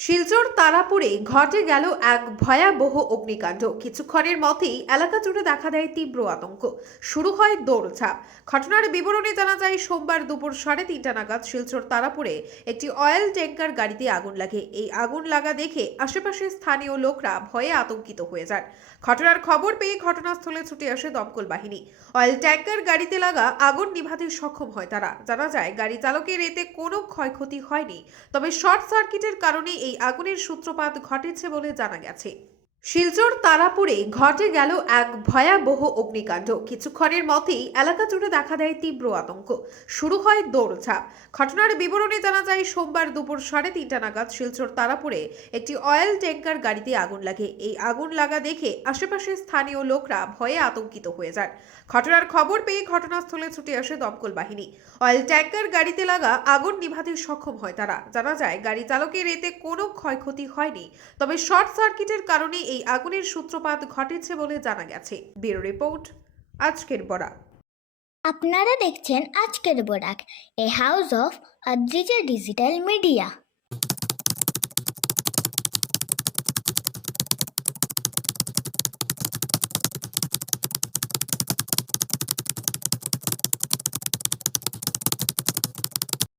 শিলচর তারাপুরে ঘটে গেল এক ভয়াবহ অগ্নিকাণ্ড। কিছুক্ষণের মধ্যেই এলাকা জুড়ে দেখা দেয় তীব্র আতঙ্ক। শুরু হয় দৌড়ঝাঁপ। ঘটনার বিবরণে জানা যায়, সোমবার দুপুর 3:30 নাগাদ শিলচর তারাপুরে একটি অয়েল ট্যাঙ্কার গাড়িতে আগুন লাগে। এই আগুন লাগা দেখে আশেপাশের স্থানীয় লোকরা ভয়ে আতঙ্কিত হয়ে যান। ঘটনার খবর পেয়ে ঘটনাস্থলে ছুটে আসে দমকল বাহিনী। অয়েল ট্যাঙ্কার গাড়িতে লাগা আগুন নিভাতে সক্ষম হয় তারা। জানা যায়, গাড়ি চালকের এতে কোনো ক্ষয়ক্ষতি হয়নি, তবে শর্ট সার্কিটের কারণে এই আগুনের সূত্রপাত ঘটেছে বলে জানা গেছে। শিলচর তারাপুরে ঘটে গেল এক ভয়াবহ অগ্নিকাণ্ড। কিছুক্ষণের মধ্যেই এলাকা জুড়ে দেখা দেয় তীব্র আতঙ্ক। শুরু হয় দৌড়ঝাঁপ। ঘটনার বিবরণে জানা যায়, সোমবার দুপুর 3:30 নাগাদ শিলচর তারাপুরে একটি অয়েল ট্যাঙ্কার গাড়িতে আগুন লাগে। এই আগুন লাগা দেখে আশেপাশের স্থানীয় লোকরা ভয়ে আতঙ্কিত হয়ে যান। ঘটনার খবর পেয়ে ঘটনাস্থলে ছুটে আসে দমকল বাহিনী। অয়েল ট্যাঙ্কার গাড়িতে লাগা আগুন নিভাতে সক্ষম হয় তারা। জানা যায়, গাড়ি চালকের এতে কোনো ক্ষয়ক্ষতি হয়নি, তবে শর্ট সার্কিটের কারণে এই আগুনের সূত্রপাত ঘটেছে বলে জানা গেছে। ব্যুরো রিপোর্ট, আজকের বরাক। আপনারা দেখছেন আজকের Barak, a house of Adrija digital media.